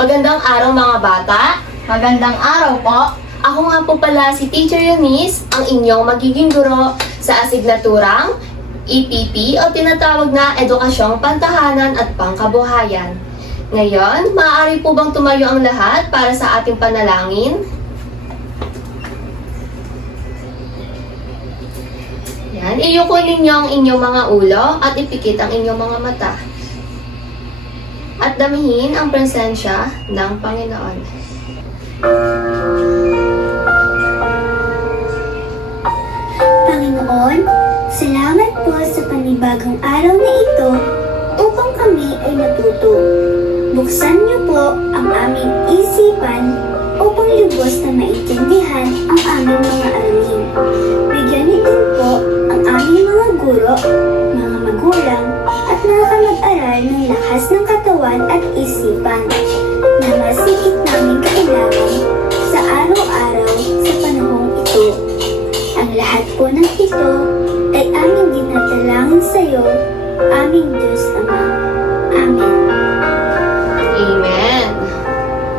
Magandang araw mga bata. Magandang araw po. Ako nga po pala si Teacher Eunice, ang inyong magiging guro sa asignaturang EPP o tinatawag na Edukasyong Pantahanan at Pangkabuhayan. Ngayon, maaari po bang tumayo ang lahat para sa ating panalangin? Yan, iyuko ninyo ang inyong mga ulo at ipikit ang inyong mga mata. At damihin ang presensya ng Panginoon. Panginoon, salamat po sa panibagong araw na ito upang kami ay natuto. Buksan niyo po ang aming isipan upang lubos na maintindihan ang aming mga aralin. Bigyan niyo din po ang aming mga guro, mga magulang, at mga kamag-aral ng lakas ng katawan at isipan na mas higit namin kailangan sa araw-araw sa panahong ito. Ang lahat po ng ito ay aming dinadalangin sa iyo, aming Diyos Ama. Amen. Amen.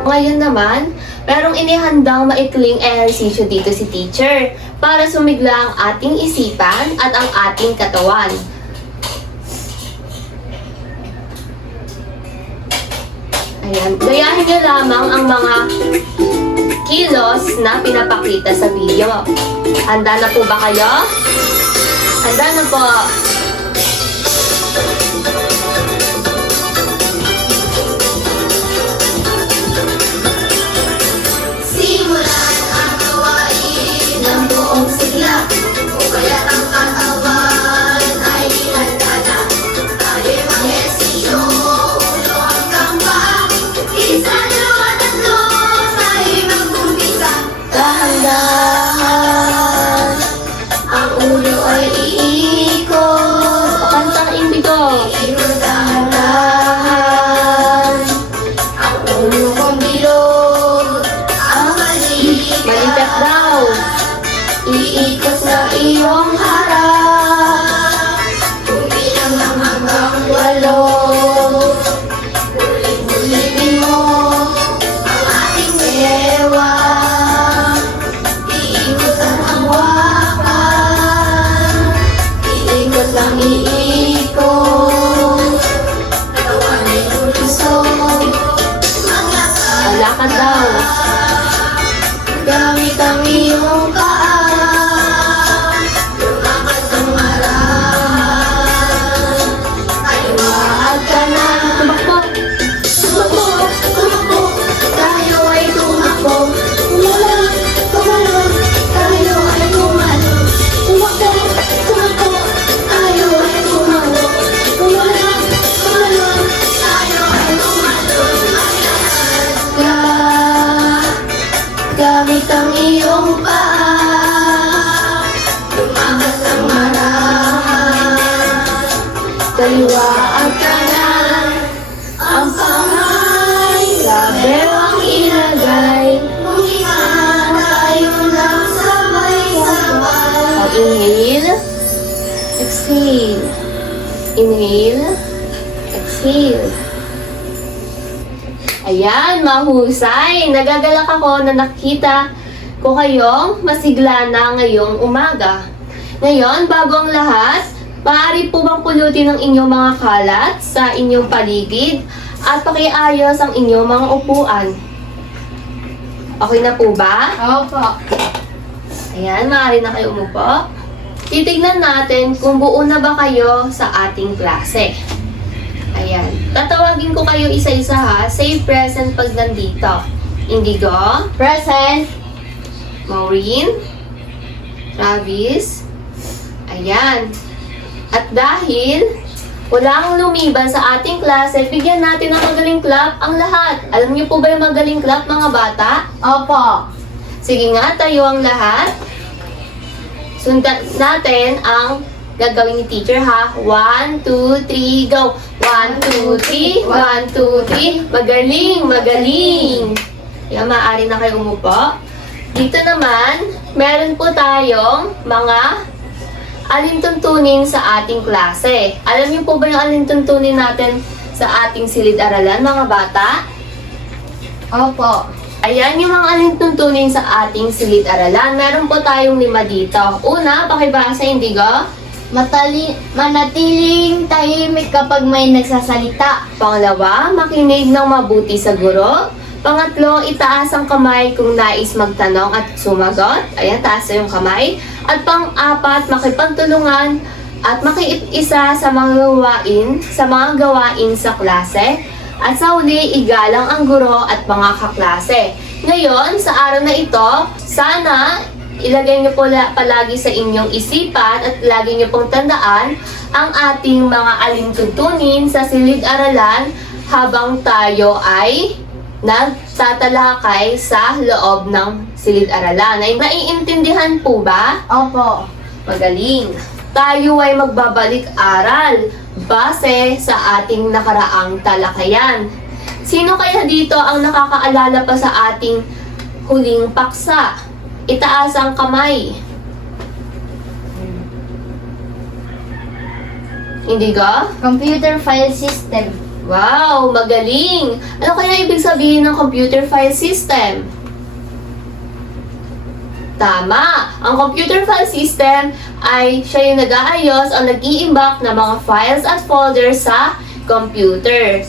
Ngayon naman, merong inihandang maikling ehersisyo dito si teacher para sumigla ang ating isipan at ang ating katawan. Ayan, gayahin niyo lamang ang mga kilos na pinapakita sa video. Handa na po ba kayo? Handa na po. Simulan ang gawain ng buong sigla, o kaya't ang katawan ay handa na. Tayo'y mag-ehersisyo, ulo hanggang paa. Isa, dalawa, tatlo, tayo'y mag-umpisa. Dahan-dahan, ang ulo ay iikot. Pakantang indigo. Ikot dahan-dahan, ang ulo kong bilog, ang maliit. Malintek daw. Iikot sa iyong harap, kumilang ng hanggang 8. Ulit-ulitin mo ang ating ewa. Iikot ang hangwakan, iikot lang iikot. Katawan ay lulusog, maglakad. Malakad daw. Gamit ang iyong paa, lumakad ng maraan. Kaliwaan ka na, Tumakbo. tumakbo, tumakbo. Tayo ay tumakbo, tumalon, tumalon. Tayo ay tumalon, tumakbo, tumakbo. Tayo ay tumakbo, tumalon, tumalon. Tayo ay tumalon, maglakad ka. Gamit ang iyong paa, lumakas ang maraan. Kaliwa at kanan, ang pangay sa bewang ilagay. Huminga tayo ng sabay-sabay. Inhale. Exhale. Inhale. Exhale. Ayan, mahusay. Nagagalak ako na nakita ko kayong masigla na ngayong umaga. Ngayon, bago ang lahat, maaari po bang pulutin ang inyong mga kalat sa inyong paligid at pakiayos ang inyong mga upuan. Okay na po ba? Opo. Ayan, maaari na kayo umupo. Titignan natin kung buo na ba kayo sa ating klase. Ayan. Tatawagin ko kayo isa-isa ha. Say present pag nandito. Indigo, Present. Maureen, Travis. Ayan. At dahil walang lumiban sa ating klase, bigyan natin ng magaling clap ang lahat. Alam niyo po ba yung magaling clap, mga bata? Opo. Sige nga, tayo ang lahat. Sundan natin ang gagawin ni teacher ha. 1, 2, 3, go! 1, 2, 3, 1, 2, 3. Magaling, magaling! Yan, maaari na kayo umupo. Dito naman, meron po tayong mga alintuntunin sa ating klase. Alam niyo po ba yung alintuntunin natin sa ating silid-aralan, mga bata? Opo. Ayan yung mga alintuntunin sa ating silid-aralan. Meron po tayong 5 dito. Una, pakibasa, Indigo. Manatiling tahimik kapag may nagsasalita. Pangalawa, makinig ng mabuti sa guro. Pangatlo, itaas ang kamay kung nais magtanong at sumagot. Ayan, taas yung kamay. At pang-apat, makipagtulungan at makiisa sa mga gawain sa klase. At sa huli, igalang ang guro at mga kaklase. Ngayon, sa araw na ito, sana ilagay niyo po palagi sa inyong isipan at lagi niyo pong tandaan ang ating mga alintuntunin sa silid-aralan habang tayo ay nagtatalakay sa loob ng silid-aralan. Ay, naiintindihan po ba? Opo. Magaling. Tayo ay magbabalik-aral base sa ating nakaraang talakayan. Sino kaya dito ang nakakaalala pa sa ating huling paksa? Itaas ang kamay. Indigo? Computer file system. Wow, magaling! Ano kaya ibig sabihin ng computer file system? Tama! Ang computer file system ay siya yung nag-aayos o nag-iimbak ng mga files at folders sa computer.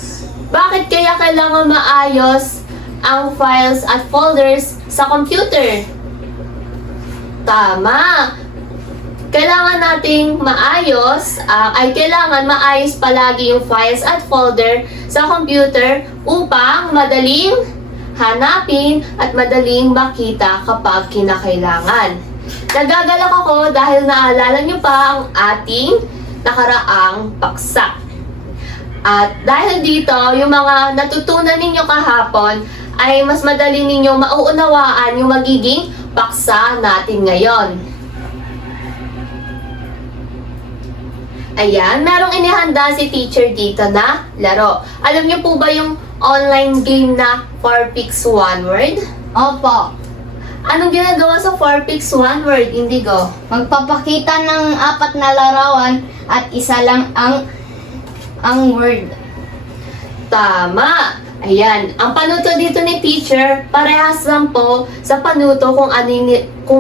Bakit kaya kailangan maayos ang files at folders sa computer? Tama! Kailangan nating maayos, kailangan maayos palagi yung files at folder sa computer upang madaling hanapin at madaling makita kapag kinakailangan. Nagagalak ako dahil naalala nyo pa ang ating nakaraang paksa. At dahil dito, yung mga natutunan ninyo kahapon ay mas madali ninyo mauunawaan yung magiging paksa natin ngayon. Ayan, merong inihanda si teacher dito na laro. Alam niyo po ba yung online game na 4 picks 1 word? Opo. Anong ginagawa sa 4 picks 1 word, Indigo? Magpapakita ng 4 na larawan at isa lang ang word. Tama! Ayan, ang panuto dito ni teacher, parehas lang po sa panuto kung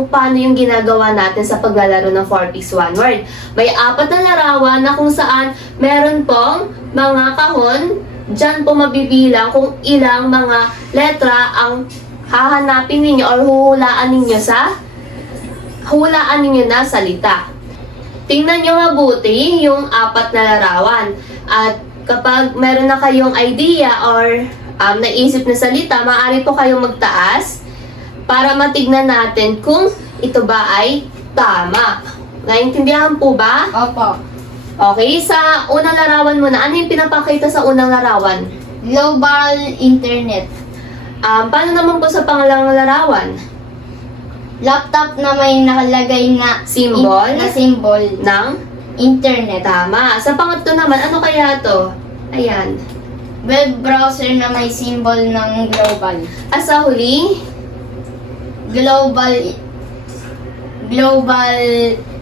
paano yung ginagawa natin sa paglalaro ng 4 picks 1 word. May 4 na larawan na kung saan meron pong mga kahon, dyan po mabibilang kung ilang mga letra ang hahanapin ninyo or huhulaan ninyo na salita. Tingnan nyo mabuti yung 4 na larawan. At kapag meron na kayong idea or naisip na salita, maaari po kayong magtaas para matignan natin kung ito ba ay tama. Naintindihan po ba? Opo. Okay, sa unang larawan muna, ano yung pinapakita sa unang larawan? Global Internet. Paano naman po sa pangalawang larawan? Laptop na may nakalagay na Symbol? symbol Ng internet. tama. Sa pangatlo naman, ano kaya to? Ayan. Web browser na may symbol ng global. At sa huli, Global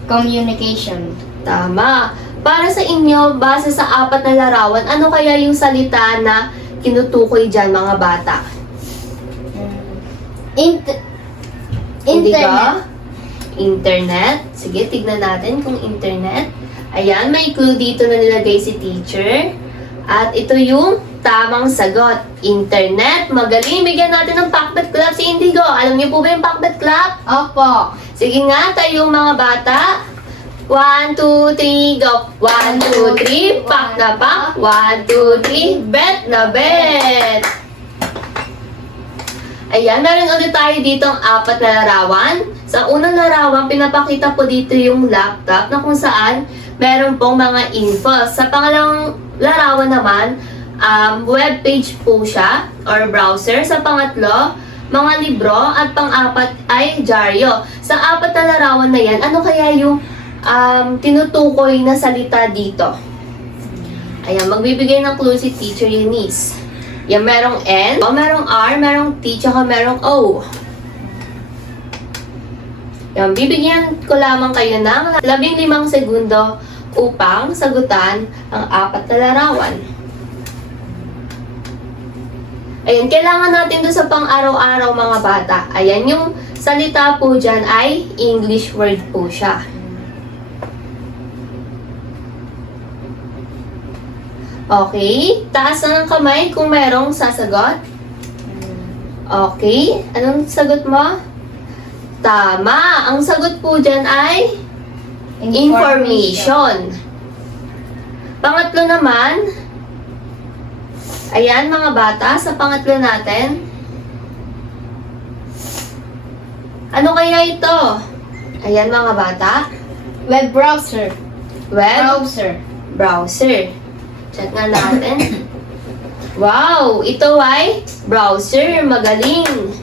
communication. tama. Para sa inyo, base sa 4 na larawan, ano kaya yung salita na kinutukoy dyan mga bata? Internet. Indigo? Internet. Sige, tignan natin kung internet. Ayan, may clue dito na nilagay si teacher. At ito yung tamang sagot. Internet. Magaling. Bigyan natin ng packbat clap si Indigo. Alam niyo po ba yung packbat clap? Opo. Sige nga, tayong mga bata. 1, 2, 3, go! 1, 2, 3, pak na pak! 1, 2, 3, bet na bet! Ayan, meron ulit tayo dito ang 4 na larawan. Sa unang larawan, pinapakita po dito yung laptop na kung saan meron pong mga info. Sa pangalawang larawan naman, web page po siya or browser. Sa pangatlo, mga libro at pang-apat ay dyaryo. Sa 4 na larawan na yan, ano kaya yung tinutukoy na salita dito? Ayan, magbibigay ng clue si Teacher Eunice. Yan, merong N, merong R, merong T, tsaka merong O. Yan, bibigyan ko lamang kayo ng 15 segundo upang sagutan ang 4 na larawan. Ayan, kailangan natin doon sa pang-araw-araw mga bata. Ayan, yung salita po dyan ay English word po siya. Okay, taas na ng kamay kung merong sasagot. Okay, anong sagot mo? Tama, ang sagot po dyan ay information. Pangatlo naman, ayan mga bata, sa pangatlo natin, ano kaya ito? Ayan mga bata, Web browser. web Browser. browser. Check nga natin. Wow, ito ay browser, magaling.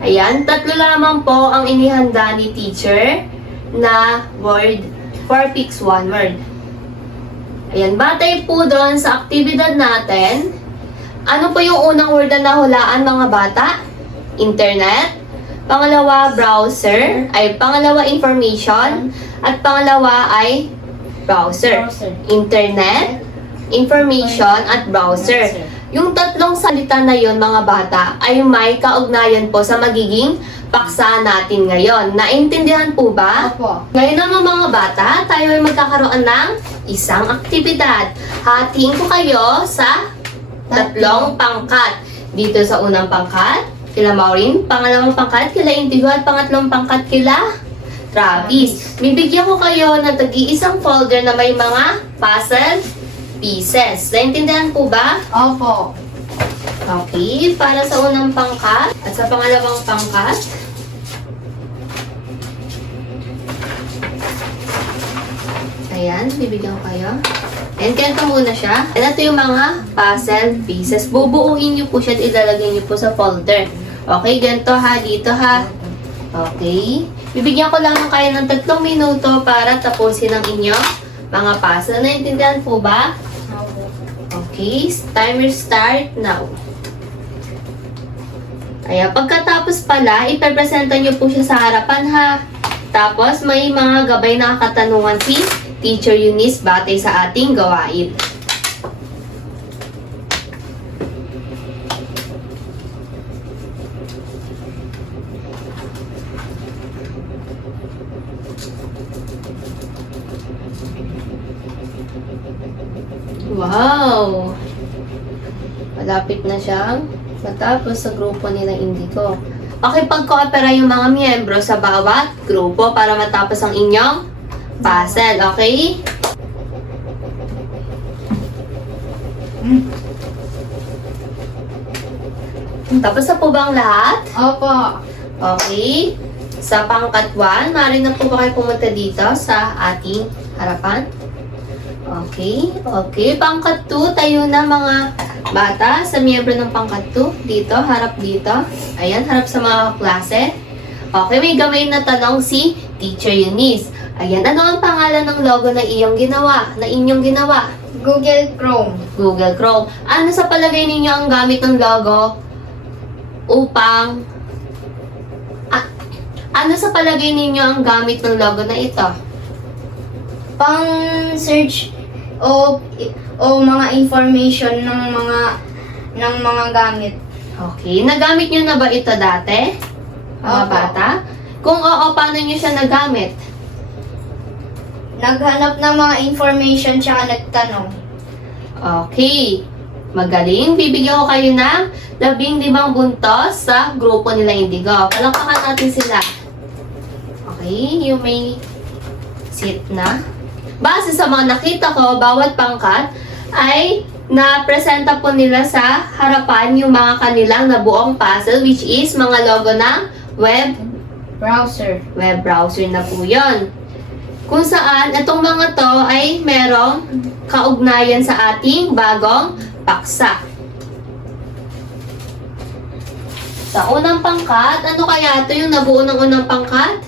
Ayan, tatlo lamang po ang inihanda ni teacher na word for Pix One Word. Ayan, batay po doon sa aktibidad natin. Ano po yung unang word na nahulaan mga bata? Internet. Pangalawa, browser. Ay, pangalawa, information. At pangalawa ay browser. Browser. Internet, information, at browser. Yung tatlong salita na yon mga bata ay may kaugnayan po sa magiging paksa natin ngayon. Naintindihan po ba? Opo. Ngayon naman mga bata, tayo ay magkakaroon ng isang aktibidad. Hatiin ko kayo sa tatlong pangkat. Dito sa unang pangkat, kila Maureen. Pangalawang pangkat, kila Indigo. At pangatlong pangkat, kila Travis. Bibigyan ko kayo ng tag-iisang folder na may mga puzzle pieces. Naintindihan po ba? Opo. Okay, para sa unang pangkat at sa pangalawang pangkat. Ayan, bibigyan ko kayo. And ganito muna siya. And ito yung mga puzzle pieces. Bubuuin nyo po siya at ilalagay nyo po sa folder. Okay, ganito ha, dito ha. Okay. Bibigyan ko lang kayo ng 3 minuto para tapusin ang inyong mga puzzle. Naintindihan po ba? Opo. Okay, timer start now. Ayan, pagkatapos pala, ipepresenta nyo po siya sa harapan ha. Tapos, may mga gabay na katanungan si Teacher Eunice batay sa ating gawain. Wow! Malapit na siyang matapos sa grupo nila Indigo. Okay, pag-coopera yung mga miyembro sa bawat grupo para matapos ang inyong puzzle, okay? Tapos na po ba ang lahat? Opo. Okay. Sa pangkat 1, maaari na po ba kayo pumunta dito sa ating harapan? Okay. Okay. Pangkat 2, tayo na mga bata sa miyembro ng pangkat 2. Dito, harap dito. Ayan, harap sa mga klase. Okay, may gamay na tanong si Teacher Eunice. Ayan, ano ang pangalan ng logo na inyong ginawa? Google Chrome. Google Chrome. Ano sa palagay ninyo ang gamit ng logo upang... ano sa palagay ninyo ang gamit ng logo na ito? Pang search o mga information ng mga gamit. Okay, nagamit nyo na ba ito dati? Mga Opo. bata? Kung oo, paano nyo siya nagamit? Naghanap ng mga information tsaka nagtanong. Okay. Magaling. Bibigyan ko kayo ng 15 buntos sa grupo nila Indigo. Palakpakan natin sila. Okay, yung may seat na. Base sa mga nakita ko, bawat pangkat ay na-presenta po nila sa harapan yung mga kanilang nabuong puzzle, which is mga logo ng web browser na po yun. Kung saan, itong mga to ay merong kaugnayan sa ating bagong paksa. Sa unang pangkat, ano kaya ito yung nabuo ng unang pangkat?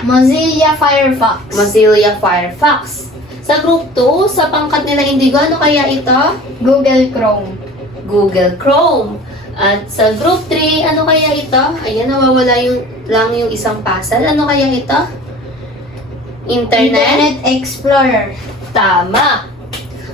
Mozilla Firefox. Mozilla Firefox. Sa group 2, sa pangkat nila Indigo, ano kaya ito? Google Chrome. Google Chrome. At sa group 3, ano kaya ito? Ayan, nawawala lang yung isang puzzle. Ano kaya ito? Internet? Internet Explorer. Tama.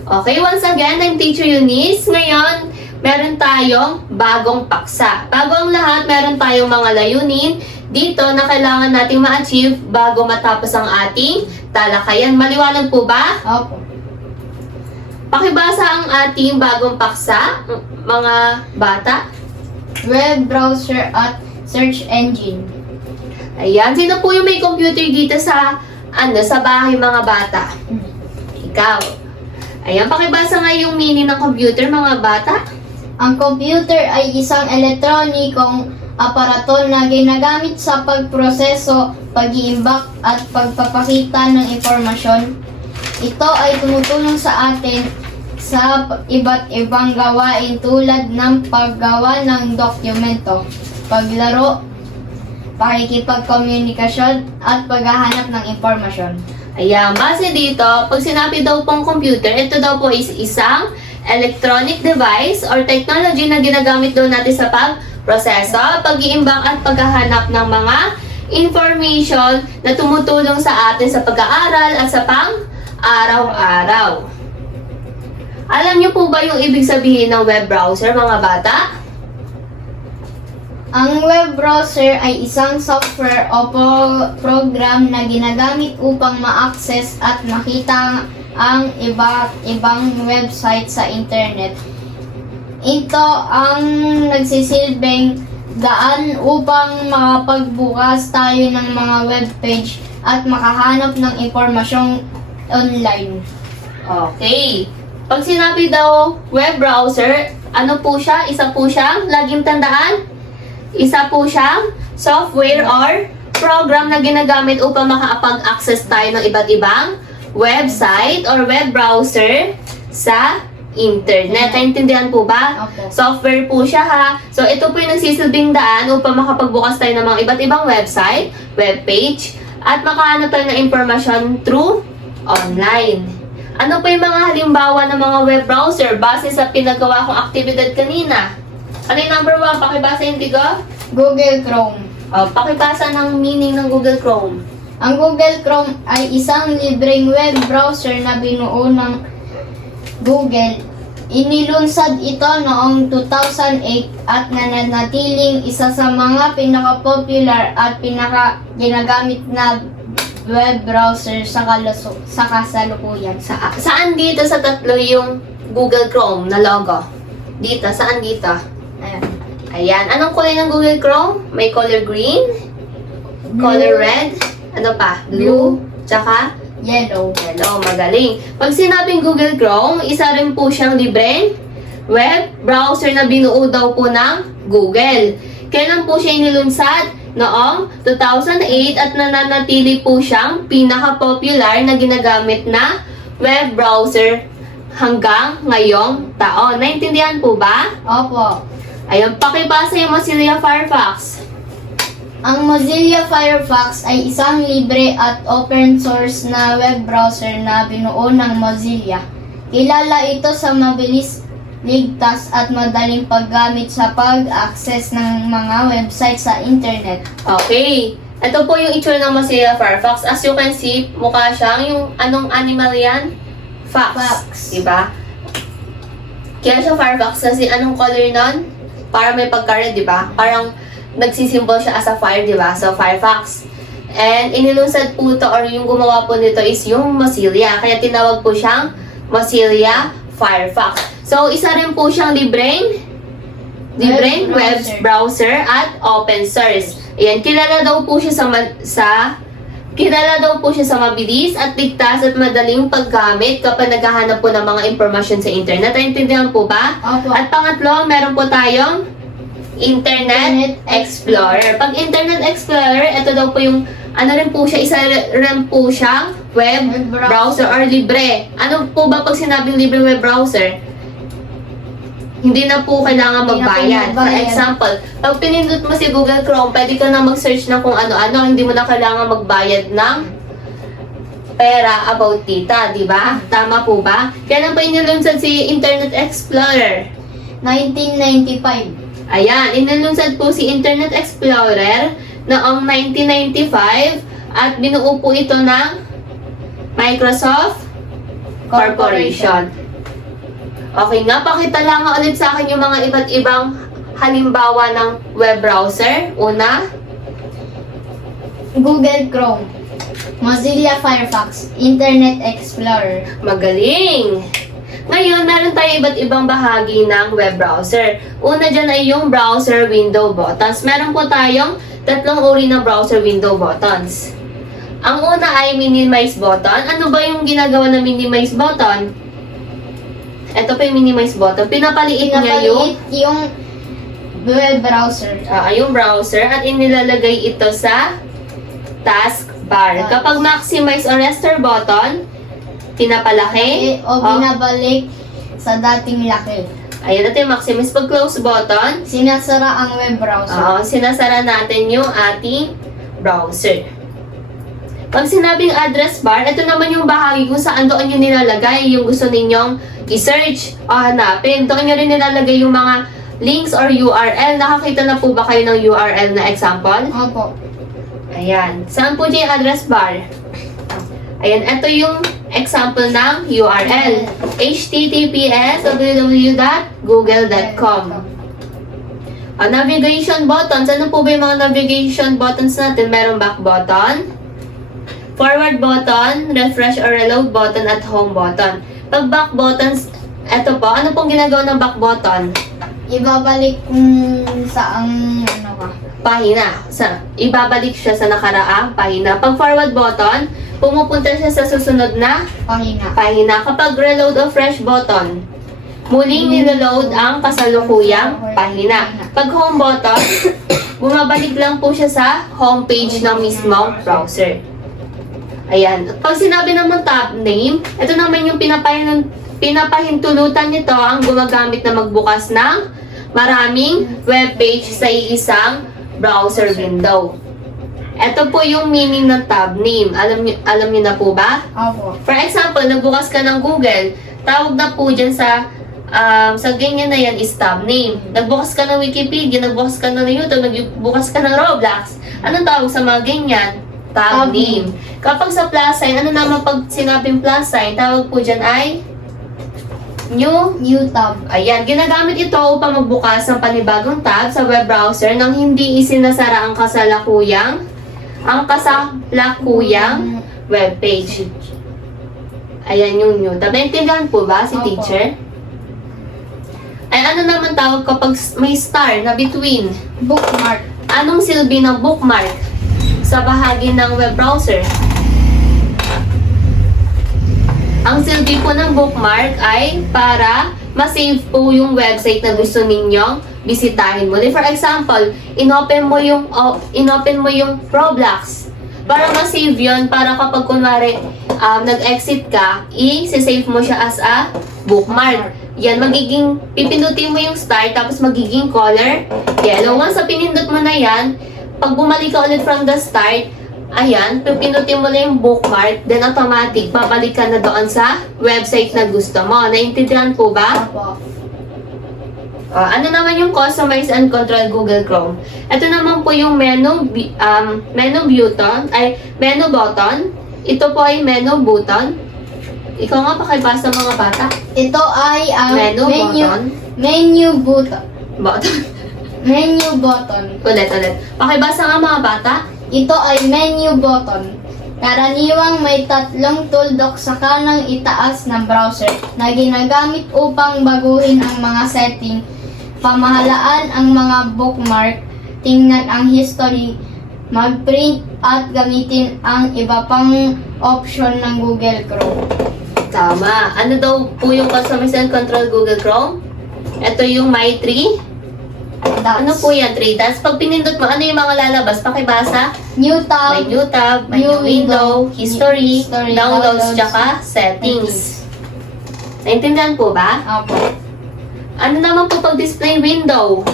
Okay, once again, I'm Teacher Eunice. Ngayon, meron tayong bagong paksa. Bago ang lahat, meron tayong mga layunin dito na kailangan nating ma-achieve bago matapos ang ating talakayan. Maliwanag po ba? Opo. Pakibasa ang ating bagong paksa, mga bata. Web browser at search engine. Ayan, sino po yung may computer dito sa bahay mga bata? Ikaw. Ayan, pakibasa nga yung meaning ng computer mga bata. Ang computer ay isang elektronikong aparato na ginagamit sa pagproseso, pag-iimbak at pagpapakita ng impormasyon. Ito ay tumutulong sa atin sa iba't ibang gawain tulad ng paggawa ng dokumento, paglaro, pakikipagkomunikasyon at paghahanap ng impormasyon. Ayan, base dito, pag sinabi daw pong computer, ito daw po is isang electronic device or technology na ginagamit daw natin sa pagproseso, pag-iimbak at paghahanap ng mga information na tumutulong sa atin sa pag-aaral at sa pang-araw-araw. Alam niyo po ba yung ibig sabihin ng web browser, mga bata? Ang web browser ay isang software o program na ginagamit upang ma-access at makita ang iba't ibang website sa internet. Ito ang nagsisilbing daan upang makapagbukas tayo ng mga webpage at makahanap ng impormasyong online. Okay. Pag sinabi daw web browser, ano po siya? Isa po siyang, laging tandaan, isa po siyang software or program na ginagamit upang makapag-access tayo ng iba't ibang website or web browser sa internet. Naintindihan po ba? Opo. Software po siya ha. So ito po yung nagsisilbing daan upang makapagbukas tayo ng mga iba't ibang website, webpage, at makahanap tayo ng impormasyon through online. Ano po yung mga halimbawa ng mga web browser base sa pinagawa kong aktibidad kanina? Ano yung number 1? Pakibasa yung tigo? Google Chrome. Pakibasa ng meaning ng Google Chrome. Ang Google Chrome ay isang libreng web browser na binuo ng Google. Inilunsad ito noong 2008 at nananatiling isa sa mga pinaka-popular at pinaka-ginagamit na web browser sa kasalukuyan. Saan dito sa tatlo yung Google Chrome na logo? Dito, saan dito? Ayan. Ayan. Anong kulay ng Google Chrome? May color green, color red, ano pa? Blue, tsaka Yellow. yellow. Magaling. Pag sinabing Google Chrome, isa rin po siyang libreng web browser na binuo daw po ng Google. Kailan po siya inilunsad? Noong 2008 at nananatili po siyang pinaka-popular na ginagamit na web browser hanggang ngayong taon. Naintindihan po ba? Opo. Ayun, pakibasa yung Mozilla Firefox. Ang Mozilla Firefox ay isang libre at open source na web browser na binuo ng Mozilla. Kilala ito sa mabilis, ligtas at madaling paggamit sa pag-access ng mga website sa internet. Okay. Ito po yung itsura ng Mozilla Firefox. As you can see, mukha siyang yung anong animal yan? Fox. Fox. Diba? Kaya siya Firefox kasi anong color nun? Para may pagka-red, diba? Parang nagsisimbol siya as a fire, diba? So, Firefox. And inilunsad po ito or yung gumawa po nito is yung Mozilla. Kaya tinawag po siyang Mozilla Firefox. So, isa rin po siyang libreng web browser at open source. Ayan, kilala daw po siya sa mabilis at ligtas at madaling paggamit kapag naghahanap po ng mga impormasyon sa internet. Naintindihan po ba? Opo. At pangatlo, meron po tayong Internet Explorer. Pag Internet Explorer, ito daw po yung, rin po siya, isa rin po siyang web browser or libre. Ano po ba pag sinabing libre web browser? Hindi na po kailangan magbayad. For example, pag pinindot mo si Google Chrome, pwede ka na mag-search na kung ano-ano, hindi mo na kailangan magbayad ng pera about data, di ba? Tama po ba? Kailan pa inilunsad si Internet Explorer? 1995. Ayan, inilunsad po si Internet Explorer noong 1995 at binuo po ito ng Microsoft Corporation. Okay nga, pakita lang nga ulit sa akin yung mga iba't ibang halimbawa ng web browser. Una, Google Chrome, Mozilla Firefox, Internet Explorer. magaling! Ngayon, meron tayo iba't ibang bahagi ng web browser. Una dyan ay yung browser window buttons. Meron po tayong tatlong uri ng browser window buttons. Ang una ay minimize button. Ano ba yung ginagawa ng minimize button? Ito pa yung minimize button. Pinapaliit niya yung Pinapaliit yung web browser. yung browser at inilalagay ito sa taskbar. Kapag maximize or restore button, pinapalaki O binabalik sa dating laki. Ayan, ito yung maximize. Pag close button, Sinasara ang web browser. sinasara natin yung ating browser. Pag sinabing address bar, ito naman yung bahagi kung saan doon nyo nilalagay yung gusto ninyong i-search o hanapin. Doon nyo rin nilalagay yung mga links or URL. Nakakita na po ba kayo ng URL na example? Opo. Ayan. Saan po dyan yung address bar? Ayan, ito yung example ng URL. https://www.google.com. Navigation buttons. Ano po ba yung mga navigation buttons natin? Merong back button, forward button, refresh or reload button, at home button. Pag back buttons, eto po. Ano pong ginagawa ng back button? Ibabalik kung saang ano ka. Pahina. Ibabalik siya sa nakaraang pahina. Pag forward button, pumupunta siya sa susunod na Pahina. pahina. Kapag reload o fresh button, muling niload ang kasalukuyang pahina. Pag home button, bumabalik lang po siya sa homepage ng mismong browser. Ayan. Pag sinabi naman tab name, ito naman yung pinapahintulutan nito ang gumagamit na magbukas ng maraming web page sa iisang browser window. Ito po yung meaning ng tab name. Alam niyo na po ba? Opo. For example, nagbukas ka ng Google, tawag na po dyan sa ganyan na yan is tab name. Nagbukas ka ng Wikipedia, nagbukas ka ng YouTube, nagbukas ka ng Roblox. Anong tawag sa mga ganyan? Tab Tab name. Kapag sa plus sign, ano naman pag sinabing plus sign, tawag po dyan ay New tab. Ayan, ginagamit ito upang magbukas ng panibagong tab sa web browser nang hindi isinasara ang kasalukuyang web page. Ayan yung new tab. Naintindihan po ba si Opo. teacher? Ay, ano naman tawag kapag may star na between? Bookmark. Anong silbi ng bookmark sa bahagi ng web browser? Ang silbi po ng bookmark ay para ma-save po yung website na gusto ninyong bisitahin muli. For example, inopen mo yung Roblox. Para ma-save yun, para kapag kunwari nag-exit ka, i-save mo siya as a bookmark. Yan, pipindutin mo yung start, tapos magiging color yellow. Once na pinindot mo na yan, pag bumalik ka ulit from the start, ayan, pipinutin mo lang yung bookmark, then automatic, babalik ka na doon sa website na gusto mo. Naintindihan po ba? Opo. Ano naman yung customize and control Google Chrome? Ito naman po yung menu button. Ito po ay menu button. Ikaw nga pakibasa mga bata. Ito ay ang Menu button. Menu button. Button. Menu button. ulit. Pakibasa nga mga bata. Ito ay menu button. Karaniwang may tatlong tuldok sa kanang itaas ng browser na ginagamit upang baguhin ang mga setting, pamahalaan ang mga bookmark, tingnan ang history, mag-print at gamitin ang iba pang option ng Google Chrome. Tama. Ano daw po yung customize and control Google Chrome? Ito yung My 3. Ano po yan? 3 dots. Pag pinindot mo, ano yung mga lalabas? Pakibasa. New tab, May new tab, may new window, history, downloads, tsaka settings. Naintindihan po ba? Opo. Ano naman po pag display window?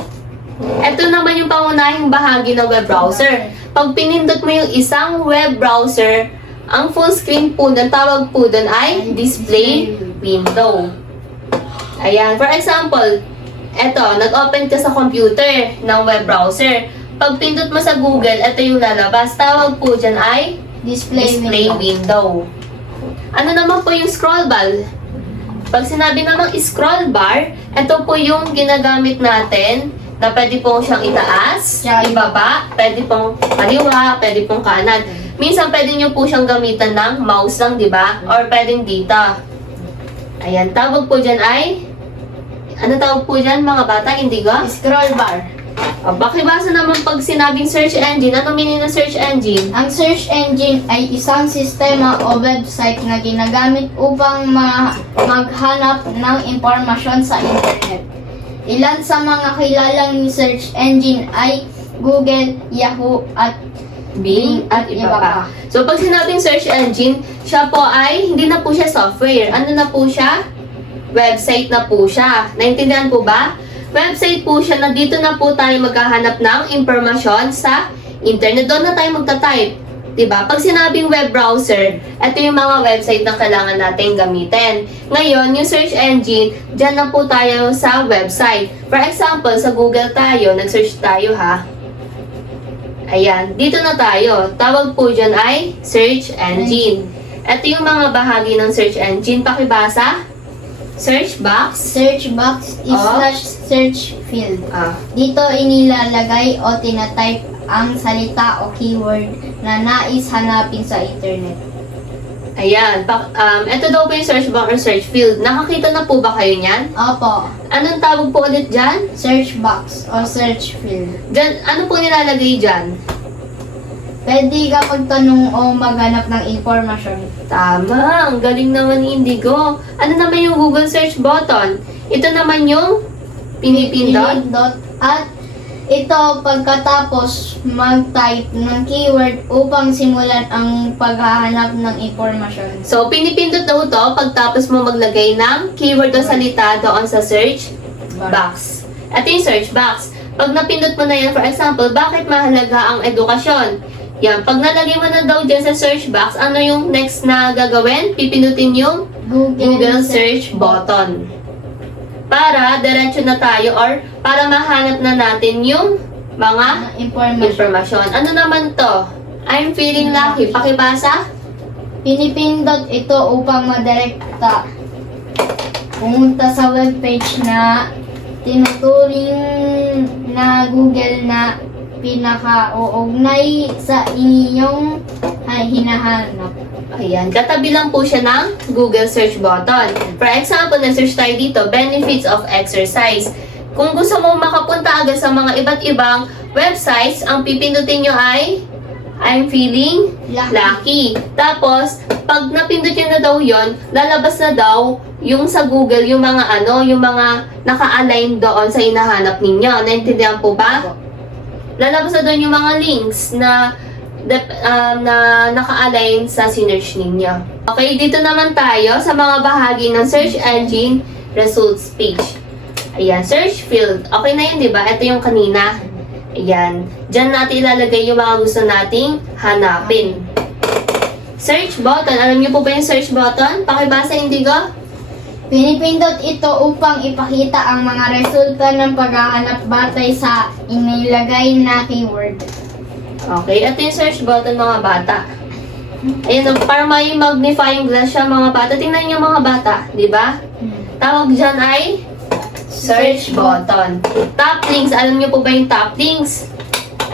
Ito naman yung pangunahing bahagi ng web browser. Pag pinindot mo yung isang web browser, ang full screen po doon, tawag po doon ay display window. Ayan, for example, eto, nag-open ka sa computer ng web browser. Pag pindot mo sa Google, ito yung lalabas. Tawag po dyan ay Display display window. Ano naman po yung scroll bar? Pag sinabi namang scroll bar, ito po yung ginagamit natin na pwede pong siyang itaas, ibaba, pwede pong kaliwa, pwede pong kanan. Minsan pwede nyo po siyang gamitan ng mouse lang, di ba? Or pwedeng dito. Ayan, tawag po dyan ay, ano tawag po dyan mga bata, Indigo? Scroll bar. O, bakibasa naman pag sinabing search engine, ano meaning ng search engine? Ang search engine ay isang sistema o website na ginagamit upang maghanap ng impormasyon sa internet. Ilan sa mga kilalang search engine ay Google, Yahoo, at Bing at iba pa. So, pag sinabing search engine, siya po ay, hindi na po siya software. Ano na po siya? Website na po siya. Naintindihan po ba? Website po siya na dito na po tayo maghahanap ng impormasyon sa internet. Doon na tayo magta-type. Diba? Pag sinabing web browser, ito yung mga website na kailangan natin gamitin. Ngayon, yung search engine, dyan na po tayo sa website. For example, sa Google tayo, nag-search tayo ha. Ayan, dito na tayo. Tawag po dyan ay search engine. Ito yung mga bahagi ng search engine. Pakibasa. Search box. search box slash search field. Dito inilalagay o tinatype ang salita o keyword na nais hanapin sa internet. Ayan. Ito daw po yung search box or search field. Nakakita na po ba kayo niyan? Opo, Anong tawag po ulit dyan? search box o search field. Dyan, ano po nilalagay dyan? Pwede kapag tanong o maghanap ng impormasyon. Tama, ang galing naman ni Indigo. Ano naman yung Google search button? Ito naman yung pinipindot. At ito pagkatapos mag-type ng keyword upang simulan ang paghahanap ng impormasyon. So, pinipindot daw to pagtapos mo maglagay ng keyword o salita doon sa search box. Ito yung search box. Pag napindot mo na yan, for example, bakit mahalaga ang edukasyon? Yan, pag nalagay mo na daw dyan sa search box, ano yung next na gagawin? Pipindutin yung Google search button. Para diretso na tayo or para mahanap na natin yung mga informasyon. Ano naman to? I'm feeling lucky. Pakibasa? Pinipindot ito upang madirekta pumunta sa webpage na tinuturing na Google na pinaka-uugnay sa inyong hinahanap. Ayan, katabi lang po siya ng Google search button. For example, na-search tayo dito, benefits of exercise. Kung gusto mo makapunta agad sa mga iba't ibang websites, ang pipindutin nyo ay I'm feeling lucky. Tapos, pag napindot nyo na daw yon, lalabas na daw yung sa Google, yung mga yung mga naka-align doon sa hinahanap ninyo. Naintindihan po ba? Lalabas na doon yung mga links na naka-align sa sinearch ninyo. Okay, dito naman tayo sa mga bahagi ng search engine results page. Ayan, search field. Okay na yun, di ba? Ito yung kanina. Ayan. Diyan natin ilalagay yung mga gusto nating hanapin. Search button. Alam niyo po ba yung search button? Pakibasa, Indigo. Pinipindot ito upang ipakita ang mga resulta ng paghahanap batay sa inilagay na keyword. Okay, ito yung search button mga bata. Ayan, para may magnifying glass siya mga bata. Tingnan niyo mga bata, di ba? Tawag dyan ay search button. Top links, alam niyo po ba yung top links?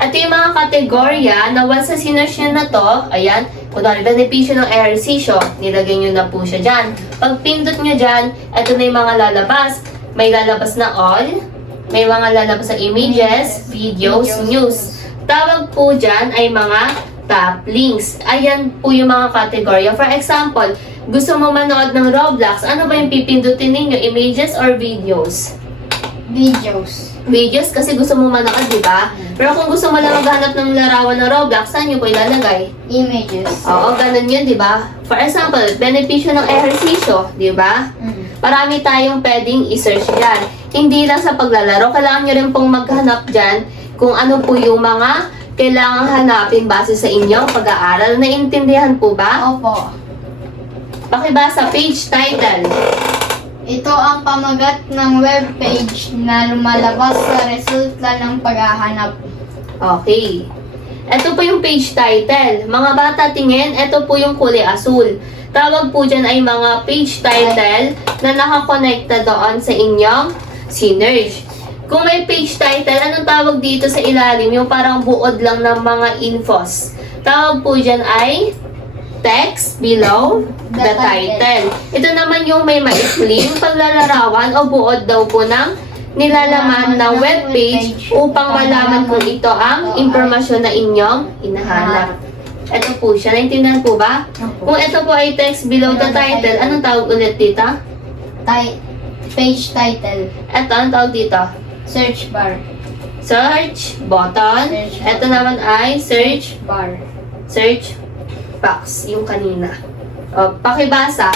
Ito yung mga kategorya na once na sinearch nyo na to, ayan, kunwari, benepisyo ng ehersisyo, nilagay nyo na po siya dyan. Pag pindot nyo dyan, ito na yung mga lalabas. May lalabas na all, may mga lalabas na images, videos, news. Tawag po dyan ay mga top links. Ayan po yung mga kategorya. For example, gusto mo manood ng Roblox, ano ba yung pipindutin ninyo? Images or videos? Videos kasi gusto mo manood, di ba? Pero kung gusto mo lang maghanap ng larawan ng Roblox, saan nyo po ilalagay? Images. Oo, ganun yun, di ba? For example, benepisyo ng ehersisyo, di ba? Marami tayong pwedeng i-search dyan. Hindi lang sa paglalaro, kailangan nyo rin pong maghanap dyan kung ano po yung mga kailangang hanapin base sa inyong pag-aaral. Naiintindihan po ba? Opo. Pakibasa, page title. Ito ang pamagat ng web page na lumalabas sa resulta ng paghahanap. Okay. Ito po yung page title. Mga bata, tingin, ito po yung kulay asul. Tawag po dyan ay mga page title na nakakonekta doon sa inyong Synerge. Kung may page title, anong tawag dito sa ilalim? Yung parang buod lang ng mga infos. Tawag po dyan ay text below the title. Ito naman yung may maikling paglalarawan o buod daw po ng nilalaman ng webpage upang malaman kung ito ang impormasyon na inyong hinahanap. Ito po siya. Naintindihan po ba? Kung ito po ay text below the title, anong tawag ulit dito? Page title. Ito, anong tawag dito? Search bar. Search button. Search Ito naman ay search Search bar. box, yung kanina. O, pakibasa.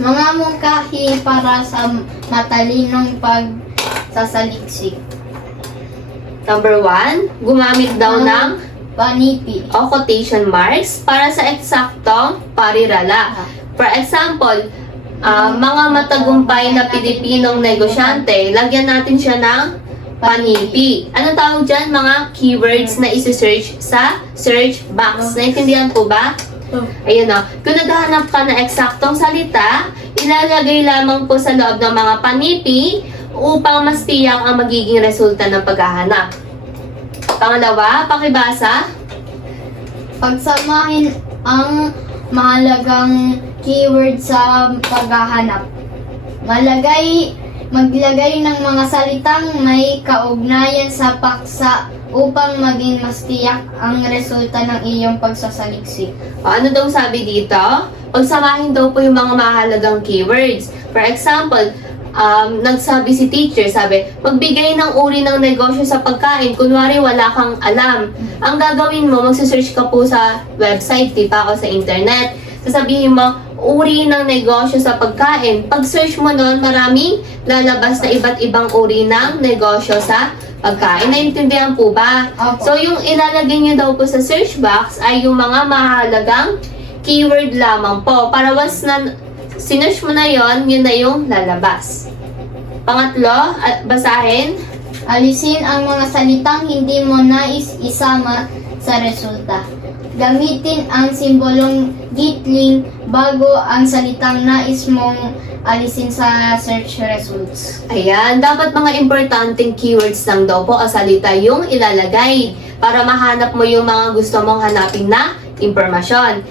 Mga mungkahi para sa matalinong pagsasaliksik. Number 1, gumamit daw ng Panipi. o quotation marks para sa eksaktong parirala. For example, mga matagumpay na Pilipinong negosyante, lagyan natin siya ng panipi. Anong tawag dyan? Mga keywords na isi-search sa search box. Naintindihan po ba? Ayun o. Kung naghahanap ka ng eksaktong salita, ilalagay lamang po sa loob ng mga panipi upang mas tiyak ang magiging resulta ng paghahanap. Pangalawa, pakibasa. Pagsamahin ang mahalagang keyword sa paghahanap. Maglagay ng mga salitang may kaugnayan sa paksa upang maging mas tiyak ang resulta ng iyong pagsasaliksik. O, ano daw sabi dito? Pagsamahin daw po yung mga mahalagang keywords. For example, nagsabi si teacher, sabi, magbigay ng uri ng negosyo sa pagkain. Kunwari, wala kang alam. Ang gagawin mo, magsisearch ka po sa website, di ba, o sa internet. Sasabihin mo, uri ng negosyo sa pagkain. Pag-search mo nun, maraming lalabas na iba't ibang uri ng negosyo sa pagkain. Naintindihan po ba? Opo. So, yung ilalagay nyo daw po sa search box ay yung mga mahalagang keyword lamang po. Para once na sinearch mo na yon, yun na yung lalabas. Pangatlo, basahin. Alisin ang mga salitang hindi mo nais isama sa resulta. Gamitin ang simbolong gitling bago ang salitang nais mong alisin sa search results. Ayan, dapat mga importanteng keywords lang daw po o salita yung ilalagay para mahanap mo yung mga gusto mong hanapin na impormasyon.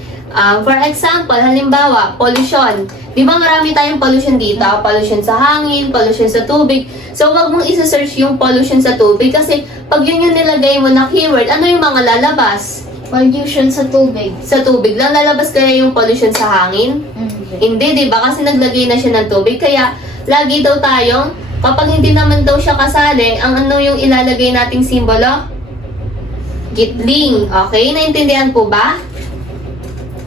For example, halimbawa, pollution. Di ba marami tayong pollution dito? Pollution sa hangin, pollution sa tubig. So, wag mong isa-search yung pollution sa tubig kasi pag yun yung nilagay mo na keyword, ano yung mga lalabas? Pollution sa tubig. Sa tubig lang lalabas kaya yung pollution sa hangin? Hindi, di ba? Kasi naglagay na siya ng tubig. Kaya, lagi daw tayong, kapag hindi naman daw siya kasali, ang ano yung ilalagay nating simbolo? Gitling. Okay? Naintindihan po ba?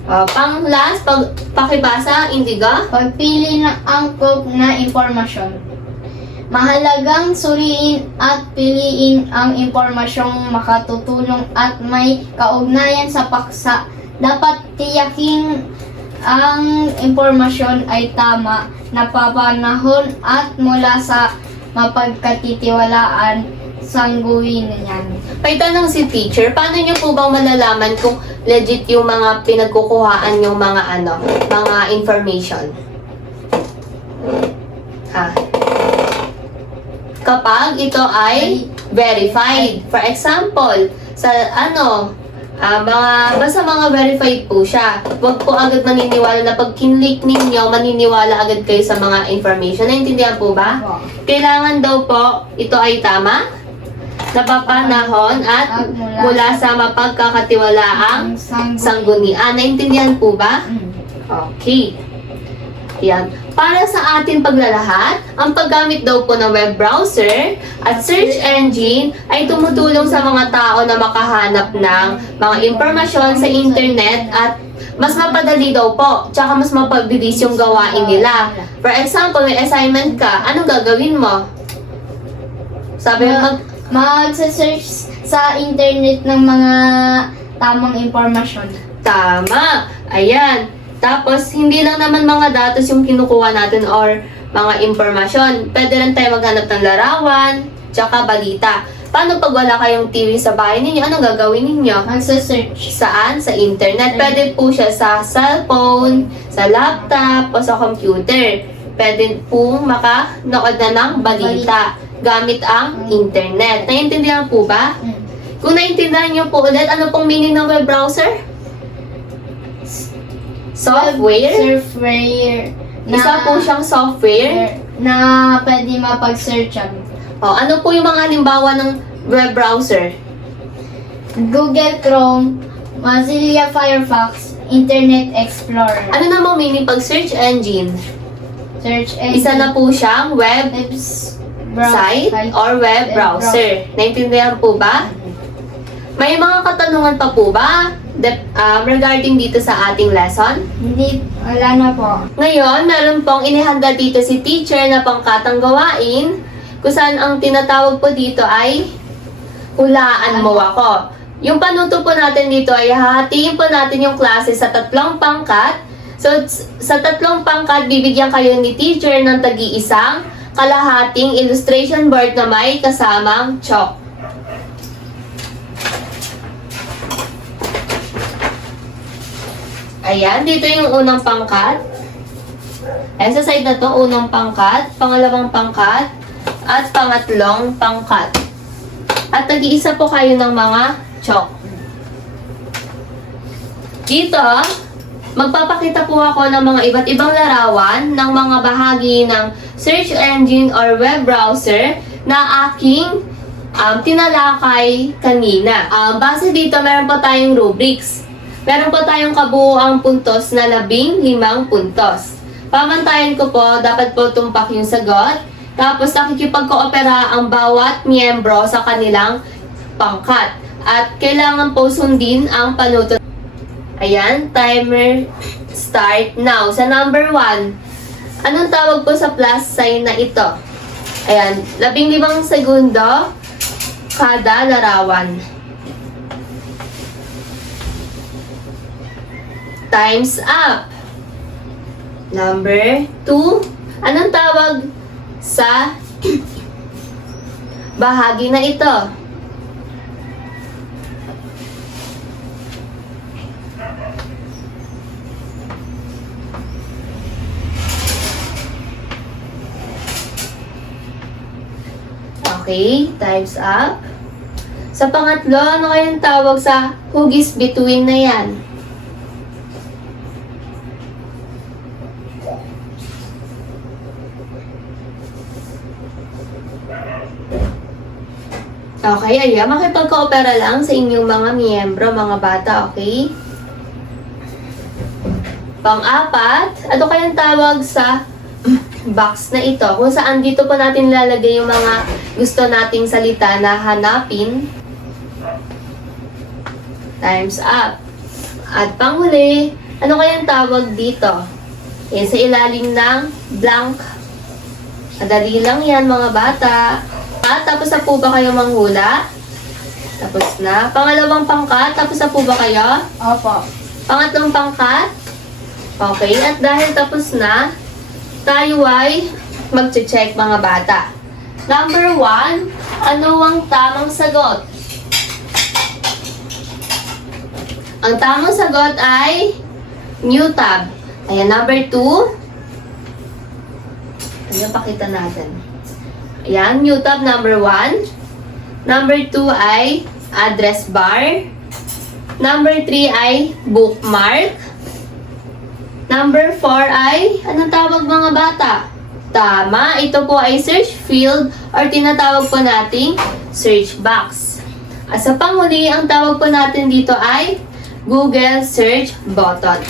Pang last, pakibasa, Indigo. Pagpili ng angkop na impormasyon. Mahalagang suriin at piliin ang impormasyong makatutulong at may kaugnayan sa paksa. Dapat tiyaking ang impormasyon ay tama, napapanahon at mula sa mapagkatitiwalaan sangguin niyan. May tanong si teacher, paano niyo po bang malalaman kung legit yung mga pinagkukuhaan yung mga mga information? Kapag ito ay verified. For example, sa basta mga verified po siya. Huwag po agad maniniwala na pag kinlik ninyo, maniniwala agad kayo sa mga information. Naintindihan po ba? Kailangan daw po ito ay tama, napapanahon at mula sa mapagkakatiwalaang sanggunian. Naintindihan po ba? Okay. Yan. Para sa ating paglalahat, ang paggamit daw po ng web browser at search engine ay tumutulong sa mga tao na makahanap ng mga impormasyon sa internet at mas mapadali daw po, tsaka mas mapabilis yung gawain nila. For example, may assignment ka, anong gagawin mo? Sabi mo, Mag-search sa internet ng mga tamang impormasyon. tama. Ayan. Tapos, hindi lang naman mga datos yung kinukuha natin or mga impormasyon. Pwede rin tayo maghanap ng larawan, tsaka balita. Paano pag wala kayong TV sa bahay ninyo? Anong gagawin ninyo? Mag-search. Saan? Sa internet. Pwede po siya sa cellphone, sa laptop, o sa computer. pwede pong makanood na ng balita gamit ang internet. Naiintindihan po ba? Kung naiintindihan niyo po ulit, ano pong meaning ng web browser? Software? Software. Isa po siyang software. Na pwede mapag-searchan. Ano po yung mga halimbawa ng web browser? Google Chrome, Mozilla Firefox, Internet Explorer. Ano namang meaning pag search engine? Search engine. Isa na po siyang web site or web browser. Naintindihan po ba? May mga katanungan pa po ba regarding dito sa ating lesson? Hindi, wala na po. Ngayon, meron pong inihanda dito si teacher na pangkatang gawain kung saan ang tinatawag po dito ay hulaan mo ako. Yung panuto po natin dito ay hahatiin po natin yung klase sa 3 pangkat. So, sa 3 pangkat, bibigyan kayo ni teacher ng tagi-isang kalahating illustration board na may kasamang chalk. Ayan, dito yung unang pangkat. Ayan, sa side na to, unang pangkat, pangalawang pangkat, at pangatlong pangkat. At nag-iisa po kayo ng mga chalk. Dito, magpapakita po ako ng mga iba't ibang larawan ng mga bahagi ng search engine or web browser na aking tinalakay kanina. Base dito, meron po tayong rubrics. Meron po tayong kabuuang puntos na 15 puntos. Pamantayan ko po, dapat po tumpak yung sagot. Tapos nakikipag-koopera ang bawat miyembro sa kanilang pangkat. At kailangan po sundin ang panuto. Ayan, timer start now. Sa number 1, anong tawag po sa plus sign na ito? Ayan, 15 segundo kada larawan. Time's up. Number 2, anong tawag sa bahagi na ito? Okay, time's up. Sa pangatlo, ano kayang tawag sa hugis between na yan? Okay, ayan. Makipag-coopera lang sa inyong mga miyembro, mga bata, okay? Pang-apat, ano kayang tawag sa box na ito? Kung saan dito po natin lalagay yung mga gusto nating salita na hanapin. Time's up. At panghuli, ano kayang tawag dito? Yan, sa ilalim ng blank. Madali lang yan, mga bata. At tapos na po ba kayo manghula? Tapos na. Pangalawang pangkat, tapos na po ba kayo? Opo. Pangatlong pangkat? Okay, at dahil tapos na, tayo ay mag-check mga bata. Number 1, ano ang tamang sagot? Ang tamang sagot ay new tab. Ayan, number 2. Ayan, pakita natin. Ayan, new tab number 1. Number 2 ay address bar. Number 3 ay bookmark. Number 4 ay, anong tawag mga bata? Tama, ito po ay search field or tinatawag po nating search box. At sa panghuli, ang tawag po natin dito ay Google search button.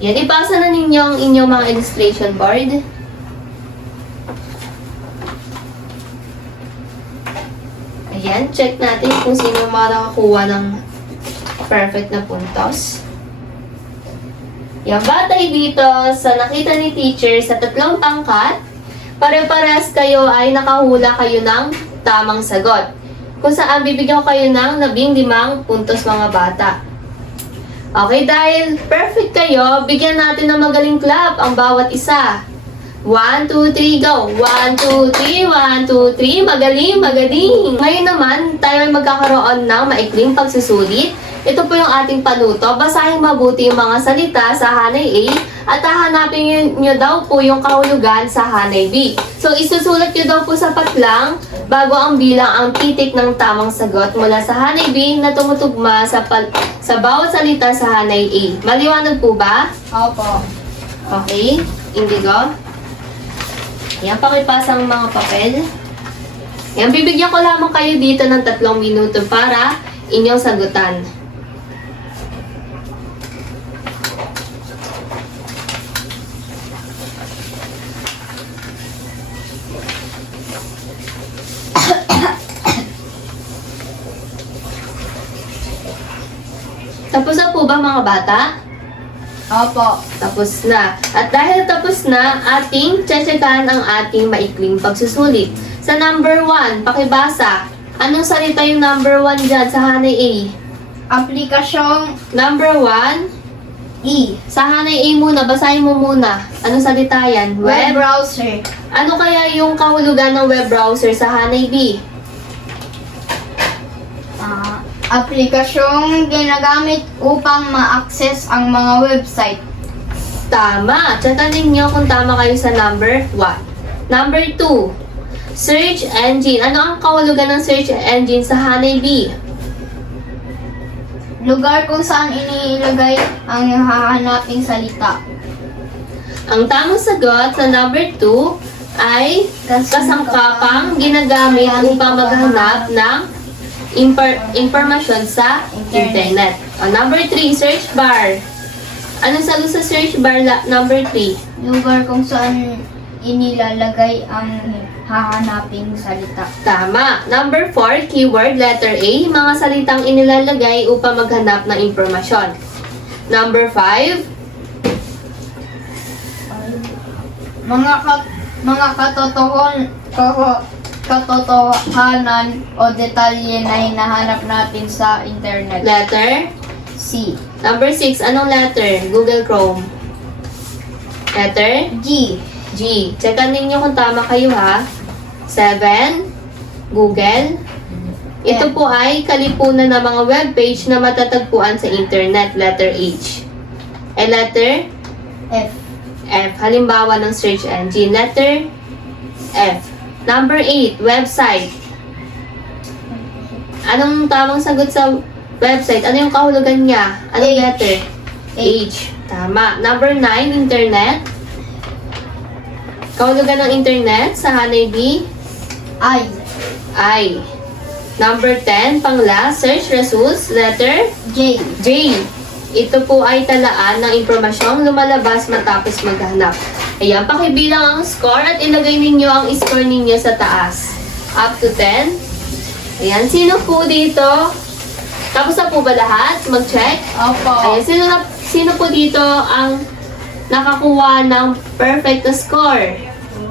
Yan, ipasa na ninyo ang inyong mga illustration board. Ayan, check natin kung sino makakakuha ng perfect na puntos. Yung batay dito sa nakita ni teacher sa 3 pangkat, pare-parehas kayo ay nakahula kayo ng tamang sagot. Kung saan bibigyan ko kayo ng 15 puntos mga bata. Okay, dahil perfect kayo, bigyan natin ng magaling clap ang bawat isa. 1, 2, 3, go! 1, 2, 3, 1, 2, 3, magaling, magaling! Ngayon naman, tayo ay magkakaroon ng maikling pagsusulit. Ito po yung ating panuto. Basahin mabuti yung mga salita sa hanay A at hahanapin nyo daw po yung kahulugan sa Hanay B. So, isusulat nyo daw po sa patlang bago ang bilang ang titik ng tamang sagot mula sa Hanay B na tumutugma sa bawat salita sa Hanay A. Maliwanag po ba? Opo. Okay. Indigo. Yan, pakipasa ang mga papel. Yan, bibigyan ko lamang kayo dito ng 3 minuto para inyong sagutan. Tapos na po ba mga bata? Opo. Tapos na. At dahil tapos na, ating tsetsekahan ang ating maikling pagsusulit. Sa number 1, pakibasa. Anong salita yung number 1 dyan sa Hanay A? Aplikasyong Number 1, E. sa Hanay A muna, basahin mo muna. Anong salita yan? Web browser. Ano kaya yung kahulugan ng web browser sa Hanay B? Aplikasyong ginagamit upang ma-access ang mga website. Tama. Tsakan ninyo kung tama kayo sa number 1. Number 2, search engine. Ano ang kahulugan ng search engine sa Hanay B? Lugar kung saan iniilagay ang hahanaping salita. Ang tamang sagot sa number 2 ay kasangkapang ginagamit upang maghanap ng impormasyon sa internet. Number 3, search bar. Ano sagot sa search bar number 3? Lugar kung saan inilalagay ang hahanaping salita. Tama. Number 4, keyword, letter A, mga salitang inilalagay upang maghanap ng impormasyon. Number 5, Mga katotohanan o detalye na hinahanap natin sa internet. letter C. Number 6, anong letter? Google Chrome. Letter G. G. Checkan ninyo kung tama kayo ha. 7, Google. Ito po ay kalipunan ng mga webpage na matatagpuan sa internet. Letter H. Letter F. F. Halimbawa ng search engine. Letter F. Number 8, website. Anong tamang sagot sa website? Ano yung kahulugan niya? Anong H. letter? H. Tama. Number 9, internet. Kahulugan ng internet sa Hanay B? I. I. Number 10, pang-last, search results. Letter J. J. Ito po ay talaan ng impormasyong lumalabas matapos maghanap. Ayan, pakibilang ang score at ilagay ninyo ang score ninyo sa taas. Up to 10. Ayan, sino po dito? Tapos na po ba lahat? Mag-check? Opo. Ayan, sino po dito ang nakakuha ng perfect na score?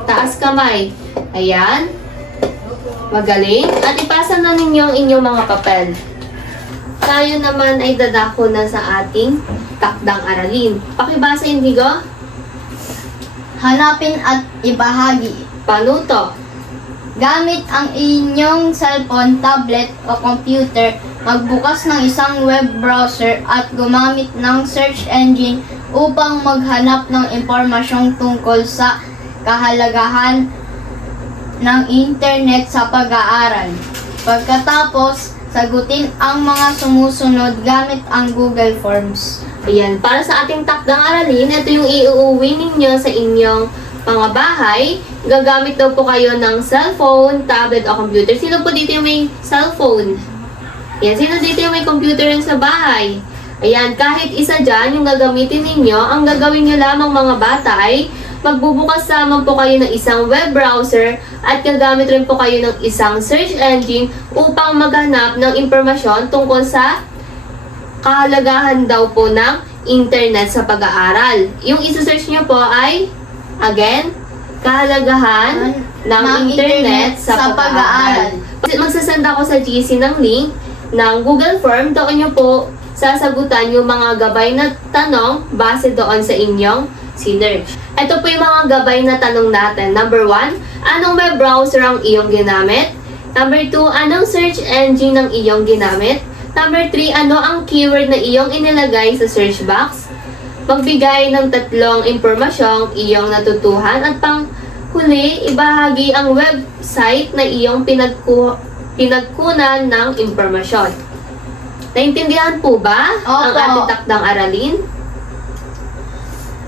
Taas kamay. Ayan. Magaling. At ipasa na ninyo ang inyong mga papel. Tayo naman ay dadako na sa ating takdang aralin. Pakibasa, Indigo. Hanapin at ibahagi. Panuto. Gamit ang inyong cellphone, tablet o computer, magbukas ng isang web browser at gumamit ng search engine upang maghanap ng impormasyong tungkol sa kahalagahan ng internet sa pag-aaral. Pagkatapos, sagutin ang mga sumusunod gamit ang Google Forms. Ayan, para sa ating takdang aralin, ito yung iuuwi ninyo sa inyong mga bahay. Gagamit daw po kayo ng cellphone, tablet o computer. Sino po dito yung may cellphone? Ayan, sino dito yung may computer rin sa bahay? Ayan, kahit isa dyan yung gagamitin ninyo, ang gagawin nyo lamang mga bata ay magbubukas lamang po kayo ng isang web browser at gagamit rin po kayo ng isang search engine upang maghanap ng impormasyon tungkol sa kahalagahan daw po ng internet sa pag-aaral. Yung isa-search nyo po ay, again, kahalagahan ng internet sa pag-aaral. Magsasend ako sa GC ng link ng Google Form. Doon nyo po sasagutan yung mga gabay na tanong base doon sa inyong sinerch. Ito po yung mga gabay na tanong natin. Number 1, anong web browser ang iyong ginamit? Number 2, anong search engine ang iyong ginamit? Number 3, ano ang keyword na iyong inilagay sa search box? magbigay ng 3 impormasyong iyong natutuhan at panghuli, ibahagi ang website na iyong pinagkunan ng impormasyon. Naintindihan po ba ang Opo. ating takdang aralin?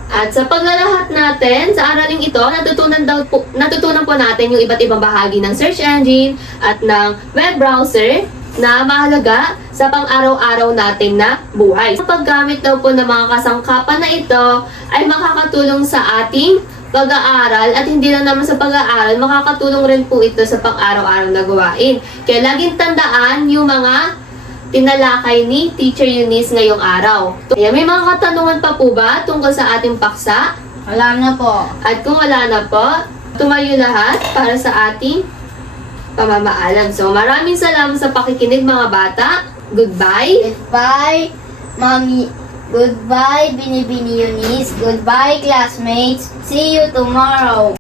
At sa paglalahat natin, sa araling ito, natutunan po natin yung iba't ibang bahagi ng search engine at ng web browser na mahalaga sa pang-araw-araw natin na buhay. Ang paggamit daw po ng mga kasangkapan na ito ay makakatulong sa ating pag-aaral at hindi lang naman sa pag-aaral, makakatulong rin po ito sa pang-araw-araw na gawain. Kaya laging tandaan yung mga tinalakay ni Teacher Eunice ngayong araw. Kaya may mga katanungan pa po ba tungkol sa ating paksa? Wala na po. At kung wala na po, tumayo lahat para sa ating pamamaalam. So maraming salamat sa pakikinig mga bata. Goodbye! Goodbye, Mommy. Goodbye, Binibini Eunice. Goodbye, classmates. See you tomorrow.